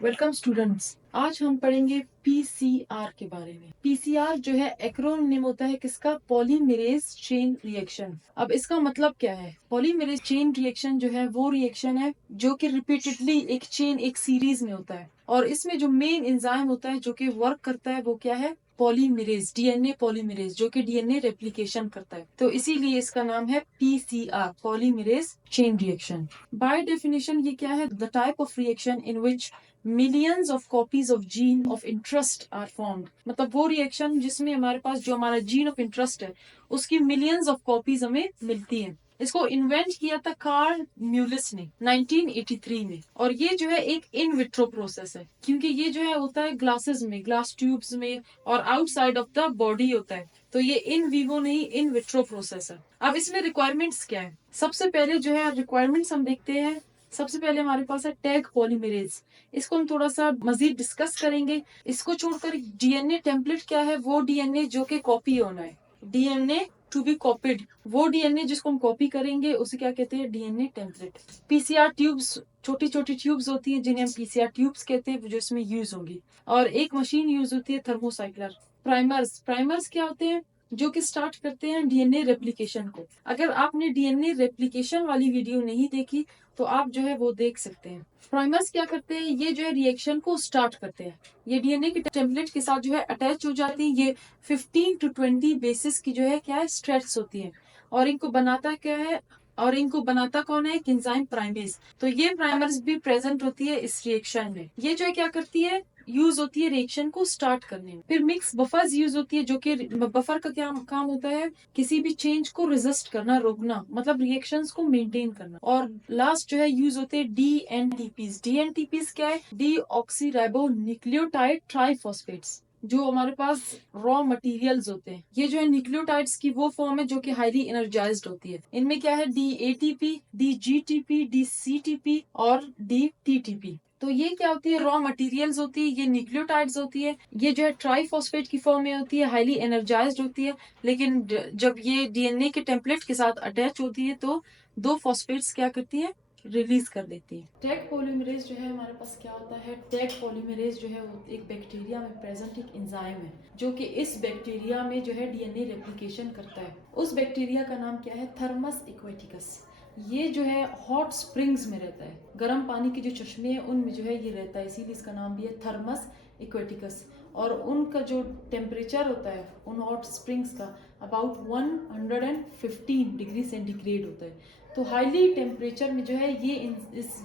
Welcome students. आज हम पढ़ेंगे पीसीआर के बारे में। पीसीआर जो है एक्रोनिम होता है किसका? Polymerase chain reaction. अब इसका मतलब क्या है? पॉलीमरेज चेन रिएक्शन जो है वो रिएक्शन है जो कि रिपीटेडली एक चेन एक सीरीज में होता है और इसमें जो मेन एंजाइम होता है जो कि वर्क करता है वो क्या है? पॉलीमरेज, डीएनए पॉलीमरेज, जो कि डीएनए रेप्लिकेशन करता है। तो इसीलिए इसका नाम है PCR, polymerase chain reaction. By definition ये क्या है? The type of reaction in which millions of copies of gene of interest are formed. मतलब वो रिएक्शन जिसमें हमारे पास जो हमारा जीन ऑफ इंटरेस्ट है उसकी मिलियंस ऑफ कॉपीज हमें मिलती हैं। इसको इन्वेंट किया था कार्ल म्यूलिस ने 1983 में और ये जो है एक इन विट्रो प्रोसेस है क्योंकि ये जो है होता है ग्लासेस में, ग्लास ट्यूब्स में और आउटसाइड ऑफ द बॉडी होता है। तो ये इन वीवो नहीं, इन विट्रो प्रोसेस है। अब इसमें रिक्वायरमेंट्स क्या है? सबसे पहले जो है रिक्वायरमेंट्स हम देखते हैं। सबसे पहले हमारे पास है टैग पॉलीमरेज। इसको हम थोड़ा सा मजीद डिस्कस करेंगे। इसको छोड़कर डीएनए टेम्पलेट क्या है? वो डीएनए जो कि कॉपी होना है, डीएनए टू बी कॉपीड। वो डीएनए जिसको हम कॉपी करेंगे उसे क्या कहते हैं? DNA template. पीसीआर ट्यूब्स, छोटी छोटी ट्यूब्स होती हैं जिन्हें हम पीसीआर ट्यूब्स कहते हैं, जो इसमें यूज होंगी। और एक मशीन यूज होती है थर्मोसाइक्लर। प्राइमर्स, प्राइमर्स क्या होते हैं? जो कि स्टार्ट करते हैं डीएनए रेप्लिकेशन को। अगर आपने डीएनए रेप्लिकेशन वाली वीडियो नहीं देखी तो आप जो है वो देख सकते हैं। प्राइमर्स क्या करते हैं? ये जो है रिएक्शन को स्टार्ट करते हैं। ये डीएनए के टेम्पलेट के साथ जो है अटैच हो जाती है। ये 15 to 20 बेसिस की जो है क्या है? स्ट्रेट्स होती है। और इनको बनाता क्या है? और इनको बनाता कौन है? Enzyme primase. तो ये प्राइमर्स भी प्रेजेंट होती है इस रिएक्शन में। ये जो है क्या करती है? यूज होती है रिएक्शन को स्टार्ट करने में। फिर मिक्स बफर्स यूज होती है, जो कि बफर का क्या काम होता है? किसी भी चेंज को रेजिस्ट करना, रोकना, मतलब रिएक्शंस को मेंटेन करना। और लास्ट जो है यूज होते हैं डीएनटीपीज। डीएनटीपीज क्या है? Deoxyribonucleotide triphosphates. जो हमारे पास रॉ मटेरियल्स होते हैं, ये जो है न्यूक्लियोटाइड्स की वो फॉर्म है जो कि हाईली एनर्जाइज्ड होती है। इनमें क्या है? D ATP, D GTP, D CTP और डी टीटीपी। तो ये क्या होती है? रॉ मटेरियल्स होती है, ये न्यूक्लियोटाइड्स होती है। ये जो है ट्राइफॉस्फेट की फॉर्म में होती है, हाईली एनर्जाइज्ड होती है। लेकिन जब ये डीएनए के टेम्पलेट के साथ अटैच होती है तो दो फॉस्फेट्स क्या करती है? रिलीज कर देती है। टैग पॉलीमरेज जो है हमारे पास क्या होता है? टैग पॉलीमरेज जो है वो एक बैक्टीरिया में प्रेजेंट एक एंजाइम है जो कि इस बैक्टीरिया में जो है डीएनए रेप्लिकेशन करता है। उस बैक्टीरिया का नाम क्या है? Thermos aquaticus. ये जो है हॉट स्प्रिंग्स में रहता है, गर्म पानी के जो चश्मे हैं उनमें जो है ये रहता है, इसीलिए इसका नाम भी है थर्मस इक्वेटिकस। और उनका जो टेम्परेचर होता है उन हॉट स्प्रिंग्स का अबाउट 115 डिग्री सेंटीग्रेड होता है। तो हाईली टेम्परेचर में जो है ये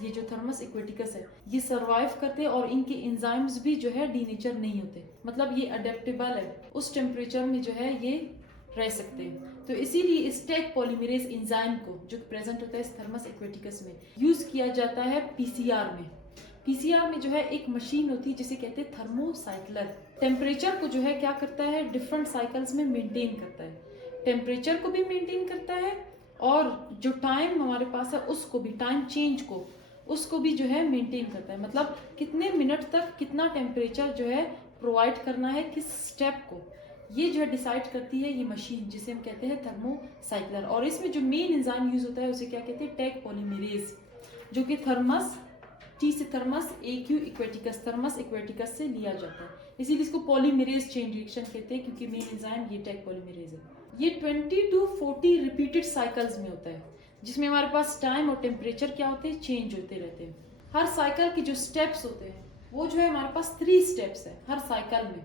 जो थर्मस इक्वेटिकस है ये सरवाइव करते हैं और इनके एंजाइम्स भी जो है डीनेचर नहीं होते, मतलब ये अडेप्टेबल है, उस टेम्परेचर में जो है ये रह सकते हैं। तो इसीलिए इस टैग पॉलीमरेज एंजाइम को जो प्रेजेंट होता है इस थर्मस इक्वेटिकस में यूज किया जाता है पीसीआर में। पीसीआर में जो है एक मशीन होती है जिसे कहते हैं थर्मोसाइक्लर। टेम्परेचर को जो है क्या करता है? डिफरेंट साइकिल्स में मेंटेन करता है। टेम्परेचर को भी मेंटेन करता है और जो टाइम हमारे पास है उसको भी, टाइम चेंज को, उसको भी जो है मेंटेन करता है। मतलब कितने मिनट तक कितना टेम्परेचर जो है प्रोवाइड करना है किस स्टेप को, ये जो है डिसाइड करती है ये मशीन जिसे हम कहते हैं थर्मोसाइक्लर। और इसमें जो मेन एंजाइम यूज होता है उसे क्या कहते हैं? टैग पॉलीमरेज, जो कि थर्मस, टी से थर्मस, ए क्यू इक्वेटिकस, थर्मस इक्वेटिकस से लिया जाता है। इसीलिए इसको पॉलीमरेज चेन रिएक्शन कहते हैं क्योंकि मेन एंजाइम ये टैग पॉलीमरेज है। ये 20 to 40 रिपीटेड साइकिल्स में होता है जिसमें हमारे पास टाइम और टेम्परेचर क्या होते हैं? चेंज होते रहते हैं। हर साइकिल के जो स्टेप्स होते हैं वो जो है हमारे पास 3 स्टेप्स है हर साइकिल में।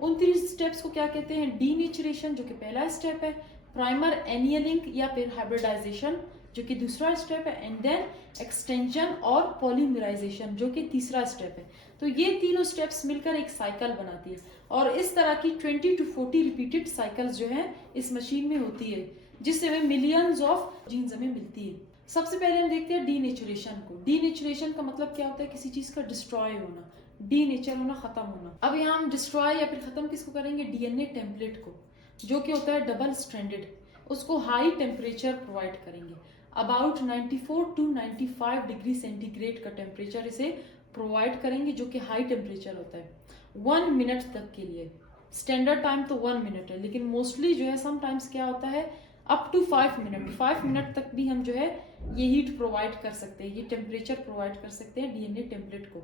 उन 3 स्टेप्स को क्या कहते हैं? डीनेचुरेशन जो कि पहला स्टेप है, प्राइमर एनियलिंग या फिर हाइब्रिडाइजेशन जो कि दूसरा स्टेप है, एंड देन एक्सटेंशन और पॉलीमराइजेशन जो कि तीसरा स्टेप है। तो ये तीनों स्टेप्स मिलकर एक साइकिल बनाती है और इस तरह की 20 to 40 रिपीटेड साइकिल्स जो है इस मशीन में होती है जिससे हमें मिलियंस ऑफ जीन्स हमें मिलती है। सबसे पहले हम देखते हैं डीनेचुरेशन को। डीनेचुरेशन का मतलब क्या होता है? किसी चीज का डिस्ट्रॉय होना, डीनेचर होना, खत्म होना। अब यहाँ हम डिस्ट्रॉय या फिर खत्म किसको करेंगे? डीएनए टेम्पलेट को, जो कि होता है डबल स्ट्रैंडेड, उसको हाई टेम्परेचर प्रोवाइड करेंगे। अबाउट 94 to 95 डिग्री सेंटीग्रेड का टेम्परेचर इसे प्रोवाइड करेंगे जो कि हाई टेम्परेचर होता है 1 मिनट तक के लिए। स्टैंडर्ड टाइम तो 1 मिनट है, लेकिन मोस्टली जो है समटाइम्स क्या होता है अप टू 5 मिनट, 5 मिनट तक भी हम जो है ये हीट प्रोवाइड कर सकते हैं, ये टेम्परेचर प्रोवाइड कर सकते हैं डीएनए टेम्पलेट को।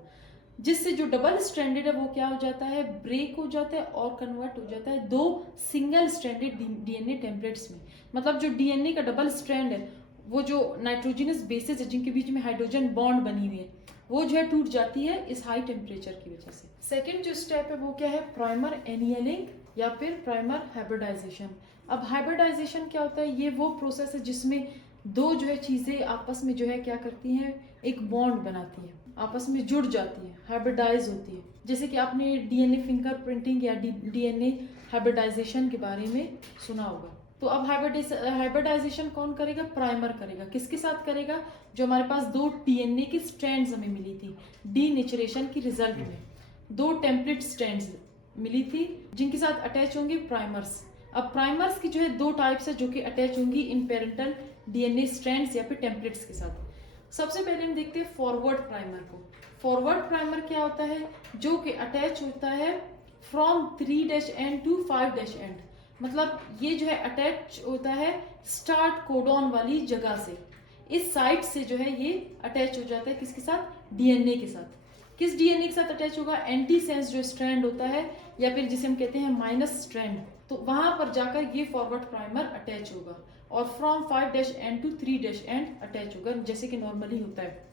जिससे जो डबल स्ट्रैंडेड है वो क्या हो जाता है, ब्रेक हो जाता है और कन्वर्ट हो जाता है दो सिंगल स्ट्रैंडेड डीएनए टेम्पलेट्स में। मतलब जो डीएनए का डबल स्ट्रैंड है, वो जो नाइट्रोजनस बेसेस है जिनके बीच में हाइड्रोजन बॉन्ड बनी हुई है, वो जो है टूट जाती है इस हाई टेम्परेचर की वजह से। सेकेंड जो स्टेप है वो क्या है, प्राइमर एनियलिंग या फिर प्राइमर हाइब्रिडाइजेशन। अब हाइब्रिडाइजेशन क्या होता है, ये वो प्रोसेस है जिसमें दो जो है चीजें आपस में जो है क्या करती हैं, एक बॉन्ड बनाती हैं, आपस में जुड़ जाती है, हाइब्रिडाइज होती है। जैसे कि आपने डीएनए फिंगरप्रिंटिंग या डीएनए हाइब्रिडाइजेशन के बारे में सुना होगा। तो अब हाइब्रिडाइजेशन कौन करेगा, प्राइमर करेगा। किसके साथ करेगा, जो हमारे पास दो डीएनए की स्ट्रैंड्स हमें मिली थी डीनेचरेशन की रिजल्ट में, दो टेम्पलेट स्ट्रैंड्स मिली थी जिनके साथ अटैच होंगे प्राइमर्स। अब प्राइमर्स की जो है दो टाइप्स है जो कि अटैच होंगी इन पेरेंटल डीएनए स्ट्रैंड्स या फिर टेम्पलेट्स के साथ। सबसे पहले हम देखते हैं फॉरवर्ड प्राइमर को। फॉरवर्ड प्राइमर क्या होता है, जो कि अटैच होता है फ्रॉम 3' एंड टू 5' एंड। मतलब ये जो है अटैच होता है स्टार्ट कोडॉन वाली जगह से, इस साइट से जो है ये अटैच हो जाता है किसके साथ, डीएनए के साथ। किस डीएनए के साथ अटैच होगा, एंटी सेंस जो स्ट्रैंड होता है या फिर जिसे हम कहते हैं माइनस स्ट्रैंड, तो वहां पर जाकर ये फॉरवर्ड प्राइमर अटैच होगा और from 5' end to 3' end attach होगा जैसे कि नॉर्मली होता है।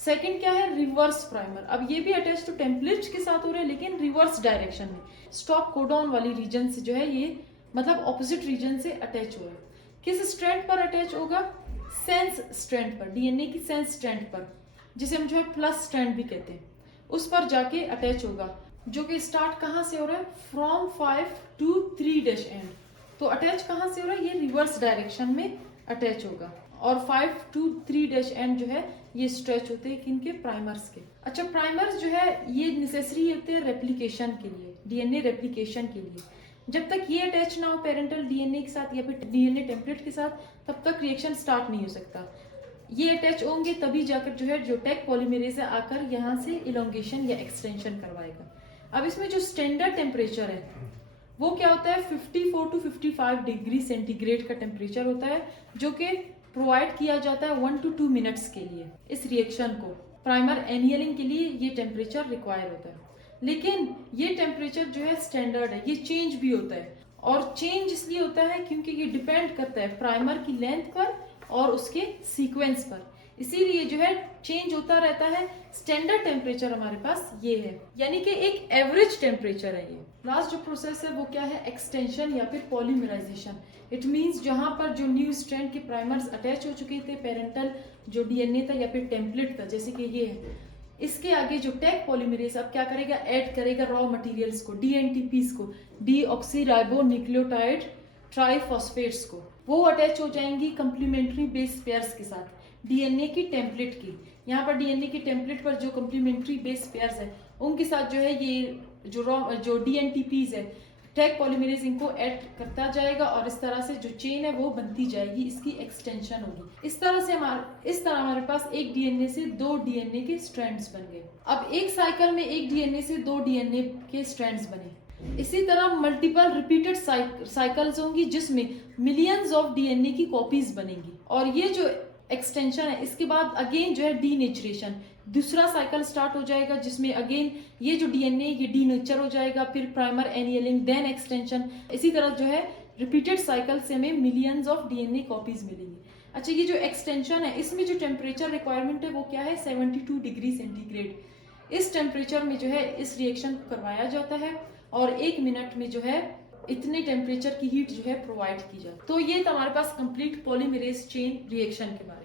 सेकंड क्या है, रिवर्स प्राइमर। अब ये भी अटैच तो टेम्पलेट्स के साथ हो रहा है लेकिन रिवर्स डायरेक्शन में, स्टॉप कोडॉन वाली रीजन से जो है ये, मतलब ऑपोजिट रीजन से अटैच हो रहा है। किस स्ट्रैंड पर अटैच होगा, सेंस स्ट्रैंड पर, डीएनए की सेंस स्ट्रैंड पर, जिसे हम जो है प्लस स्ट्रैंड भी कहते हैं, उस पर जाके अटैच होगा, जो कि स्टार्ट कहाँ से हो रहा है, फ्रॉम 5 टू 3' एंड। तो अटैच कहाँ से हो रहा है, ये रिवर्स डायरेक्शन में अटैच होगा और 5 टू 3' एंड जो है ये स्ट्रेच होते हैं किनके, प्राइमर्स के। अच्छा, प्राइमर्स जो है ये नेसेसरी होते हैं रेप्लिकेशन के लिए, डीएनए रेप्लिकेशन के लिए। जब तक ये अटैच ना हो पेरेंटल डीएनए के साथ या फिर डीएनए टेम्पलेट के साथ, तब तक रिएक्शन स्टार्ट नहीं हो सकता। ये अटैच होंगे तभी जाकर जो है जो टेक पॉलीमरेज है आकर यहाँ से इलोंगेशन या एक्सटेंशन करवाएगा। अब इसमें जो स्टैंडर्ड टेम्परेचर है वो क्या होता है, 54 टू 55 डिग्री सेंटीग्रेड का टेम्परेचर होता है, जो कि प्रोवाइड किया जाता है 1 to 2 मिनट्स के लिए। इस रिएक्शन को प्राइमर एनियलिंग के लिए ये टेम्परेचर रिक्वायर होता है। लेकिन ये टेम्परेचर जो है स्टैंडर्ड है, ये चेंज भी होता है, और चेंज इसलिए होता है क्योंकि ये डिपेंड करता है प्राइमर की लेंथ पर और उसके सीक्वेंस पर, इसीलिए जो है चेंज होता रहता है। स्टैंडर्ड टेम्परेचर हमारे पास ये है, यानी कि एक एवरेज टेम्परेचर है ये। लास्ट जो प्रोसेस है वो क्या है, एक्सटेंशन या फिर पॉलीमराइजेशन। इट मींस जहां पर जो न्यू स्ट्रैंड के प्राइमर्स अटैच हो चुके थे पेरेंटल जो डीएनए था या फिर टेम्पलेट था, जैसे कि ये है, इसके आगे जो टेक पॉलीमरेज अब क्या करेगा, ऐड करेगा रॉ मटेरियल्स को, डीएनटीपीस को, डीऑक्सीराइबो न्यूक्लियोटाइड ट्राइफॉस्फेट्स को। वो अटैच हो जाएंगी कंप्लीमेंट्री बेस पेयर्स के साथ डीएनए की टेम्पलेट की। यहाँ पर डीएनए की टेम्पलेट पर जो कंप्लीमेंट्री बेस पेयर्स है उनके साथ जो है ये जो डीएनटीपीज है, टेक पॉलीमरेज इनको ऐड करता जाएगा और इस तरह से जो चेन है वो बनती जाएगी, इसकी एक्सटेंशन होगी। इस तरह हमारे पास एक डीएनए से दो डीएनए के स्ट्रैंड्स बन गए। अब एक साइकिल में एक डीएनए से दो डीएनए के स्ट्रैंड्स बने। इसी तरह मल्टीपल रिपीटेड साइकिल्स होंगी जिसमें मिलियंस ऑफ डीएनए की कॉपीज बनेंगी, और ये जो एक्सटेंशन है इसके बाद अगेन जो है डीनेचरेशन, दूसरा साइकिल स्टार्ट हो जाएगा जिसमें अगेन ये जो डीएनए ये डीनेचर हो जाएगा, फिर प्राइमर एनियलिंग, देन एक्सटेंशन। इसी तरह जो है रिपीटेड साइकिल से हमें मिलियंस ऑफ डीएनए कॉपीज मिलेंगी। अच्छा, ये जो एक्सटेंशन है इसमें जो टेम्परेचर रिक्वायरमेंट है वो क्या है, 72 डिग्री सेंटीग्रेड। इस टेम्परेचर में जो है इस रिएक्शन को करवाया जाता है और 1 मिनट में जो है इतने टेम्परेचर की हीट जो है प्रोवाइड की जाती है। तो ये हमारे पास कंप्लीट पॉलीमरेज चेन रिएक्शन के बारे में।